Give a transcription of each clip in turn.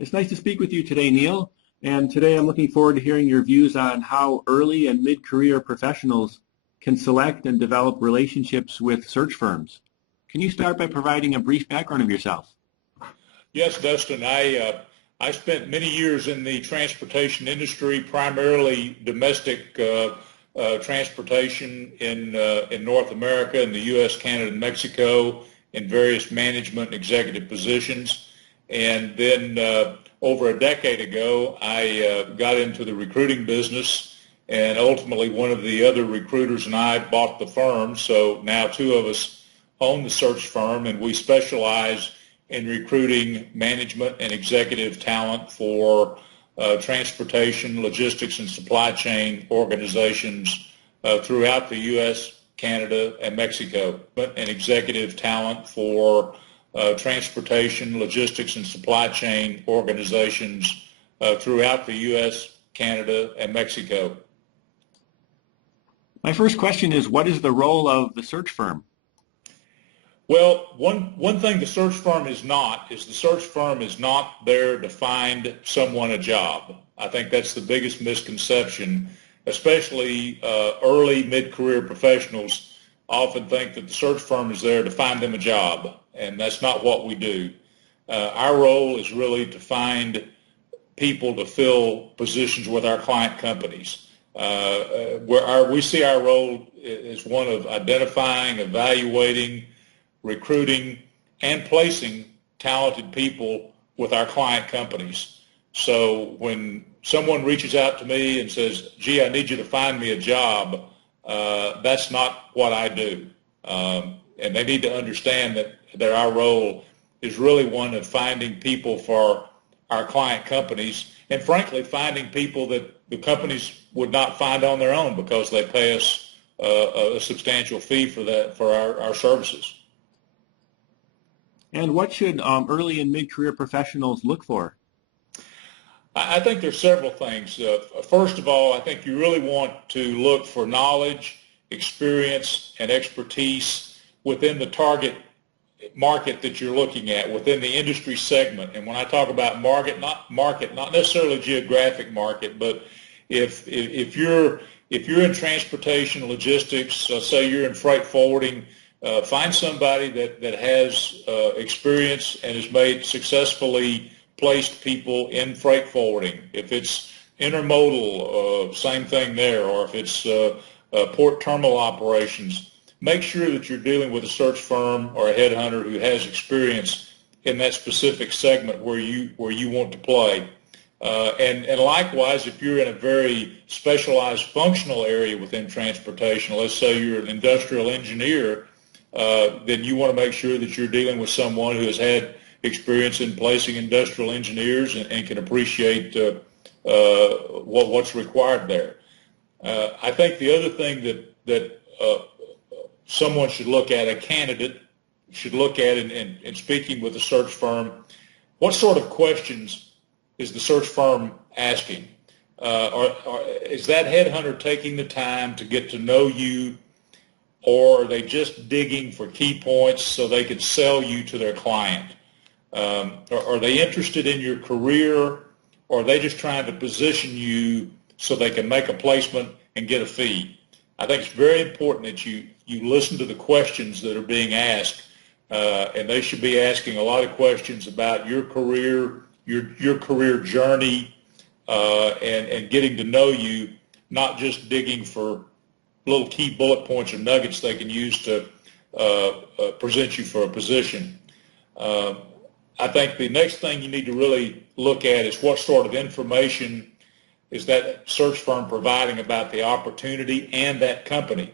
It's nice to speak with you today, Neal. And today I'm looking forward to hearing your views on how early and mid-career professionals can select and develop relationships with search firms. Can you start by providing a brief background of yourself? Yes, Dustin. I spent many years in the transportation industry, primarily domestic transportation in North America, in the U.S., Canada, and Mexico, in various management and executive positions. And then over a decade ago, I got into the recruiting business, and ultimately one of the other recruiters and I bought the firm. So now two of us own the search firm, and we specialize in recruiting management and executive talent for transportation, logistics, and supply chain organizations throughout the U.S., Canada, and Mexico, and executive talent for transportation, logistics, and supply chain organizations throughout the U.S., Canada, and Mexico. My first question is, what is the role of the search firm? Well, one thing the search firm is not is the search firm is not there to find someone a job. I think that's the biggest misconception, especially early mid-career professionals often think that the search firm is there to find them a job, and that's not what we do. Our role is really to find people to fill positions with our client companies. We see our role as one of identifying, evaluating, recruiting, and placing talented people with our client companies. So when someone reaches out to me and says, gee, I need you to find me a job, that's not what I do. And they need to understand that our role is really one of finding people for our client companies, and frankly, finding people that the companies would not find on their own because they pay us a substantial fee for our services. And what should early and mid-career professionals look for? I think there's several things. First of all, I think you really want to look for knowledge, experience, and expertise within the target market that you're looking at, within the industry segment. And when I talk about market, not necessarily geographic market, but if you're in transportation, logistics, say you're in freight forwarding, find somebody that has experience and has made successfully placed people in freight forwarding. If it's intermodal, same thing there, or if it's port terminal operations, make sure that you're dealing with a search firm or a headhunter who has experience in that specific segment where you want to play. And likewise, if you're in a very specialized functional area within transportation, let's say you're an industrial engineer, then you want to make sure that you're dealing with someone who has had experience in placing industrial engineers and can appreciate what's required there. I think the other thing that someone should look at, a candidate should look at in speaking with a search firm, what sort of questions is the search firm asking? Or is that headhunter taking the time to get to know you, or are they just digging for key points so they can sell you to their client? Are they interested in your career, or are they just trying to position you so they can make a placement and get a fee? I think it's very important that you listen to the questions that are being asked, and they should be asking a lot of questions about your career, your career journey, and getting to know you, not just digging for little key bullet points or nuggets they can use to present you for a position. I think the next thing you need to really look at is what sort of information is that search firm providing about the opportunity and that company.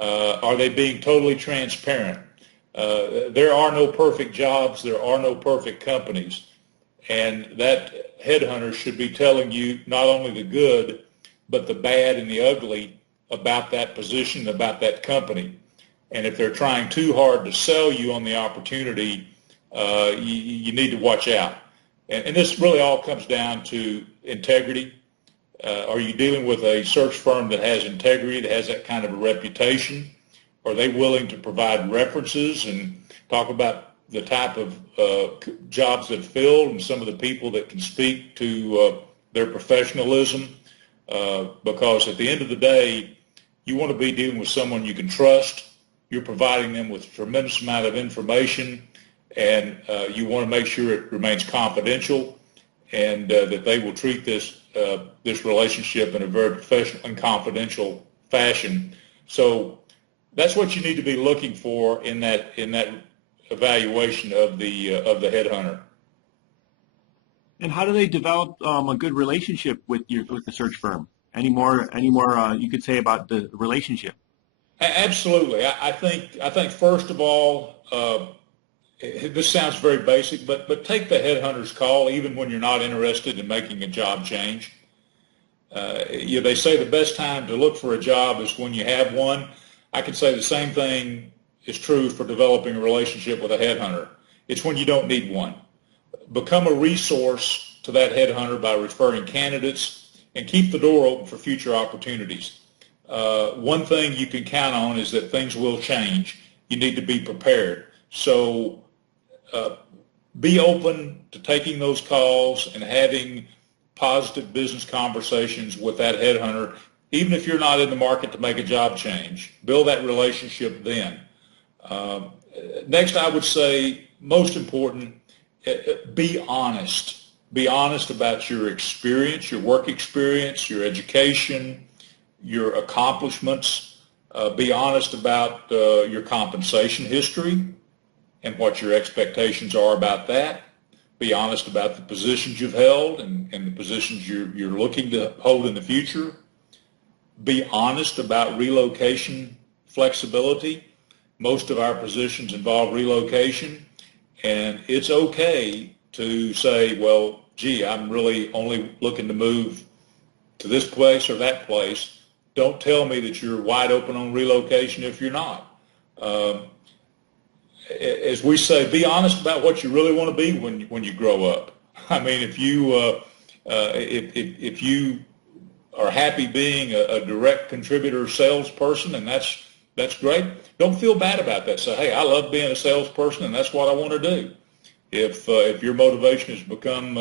Are they being totally transparent? There are no perfect jobs. There are no perfect companies. And that headhunter should be telling you not only the good, but the bad and the ugly about that position, about that company. And if they're trying too hard to sell you on the opportunity, you need to watch out. And this really all comes down to integrity. Are you dealing with a search firm that has integrity, that has that kind of a reputation? Are they willing to provide references and talk about the type of jobs that filled and some of the people that can speak to their professionalism, because at the end of the day, you want to be dealing with someone you can trust. You're providing them with a tremendous amount of information, and you want to make sure it remains confidential, and that they will treat this relationship in a very professional and confidential fashion. So that's what you need to be looking for in that evaluation of the headhunter. And how do they develop a good relationship with the search firm? Any more you could say about the relationship? Absolutely. I think first of all, this sounds very basic, but take the headhunter's call even when you're not interested in making a job change. They say the best time to look for a job is when you have one. I could say the same thing is true for developing a relationship with a headhunter. It's when you don't need one. Become a resource to that headhunter by referring candidates, and keep the door open for future opportunities. One thing you can count on is that things will change. You need to be prepared. So be open to taking those calls and having positive business conversations with that headhunter, even if you're not in the market to make a job change. Build that relationship then. Next, I would say, most important, be honest. Be honest about your experience, your work experience, your education, your accomplishments. Be honest about your compensation history and what your expectations are about that. Be honest about the positions you've held and the positions you're looking to hold in the future. Be honest about relocation flexibility. Most of our positions involve relocation, and it's okay to say, well, gee, I'm really only looking to move to this place or that place. Don't tell me that you're wide open on relocation if you're not. As we say, be honest about what you really want to be when you grow up. I mean, if you are happy being a direct contributor salesperson, and that's great, don't feel bad about that. Say, hey, I love being a salesperson, and that's what I want to do. If your motivation is to become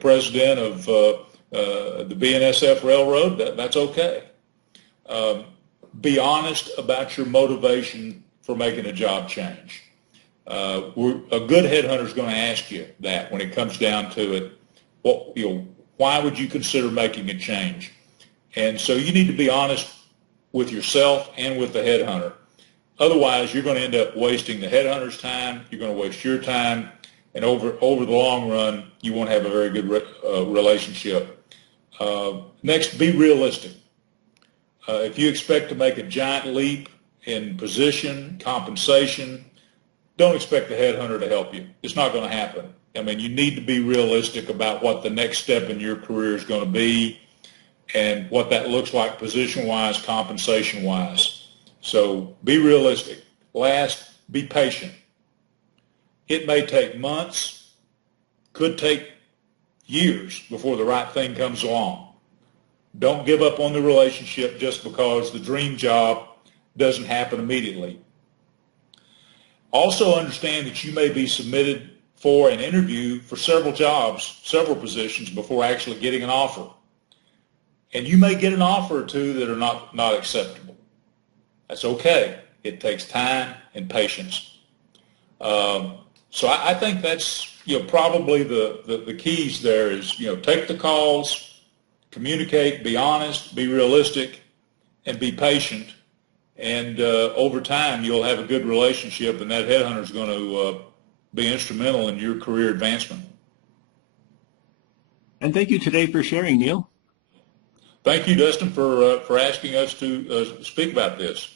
president of the BNSF Railroad, that's okay. Be honest about your motivation for making a job change. A good headhunter is going to ask you that when it comes down to it. Why would you consider making a change? And so you need to be honest with yourself and with the headhunter. Otherwise, you're going to end up wasting the headhunter's time. You're going to waste your time, and over the long run, you won't have a very good relationship. Next, be realistic. If you expect to make a giant leap in position, compensation, don't expect the headhunter to help you. It's not going to happen. I mean, you need to be realistic about what the next step in your career is going to be and what that looks like position-wise, compensation-wise. So be realistic. Last, be patient. It may take months, could take years before the right thing comes along. Don't give up on the relationship just because the dream job doesn't happen immediately. Also understand that you may be submitted for an interview for several jobs, several positions before actually getting an offer. And you may get an offer or two that are not acceptable. That's okay. It takes time and patience. So I think that's probably the keys there is take the calls, communicate, be honest, be realistic, and be patient. And over time, you'll have a good relationship, and that headhunter is going to be instrumental in your career advancement. And thank you today for sharing, Neal. Thank you, Dustin, for asking us to speak about this.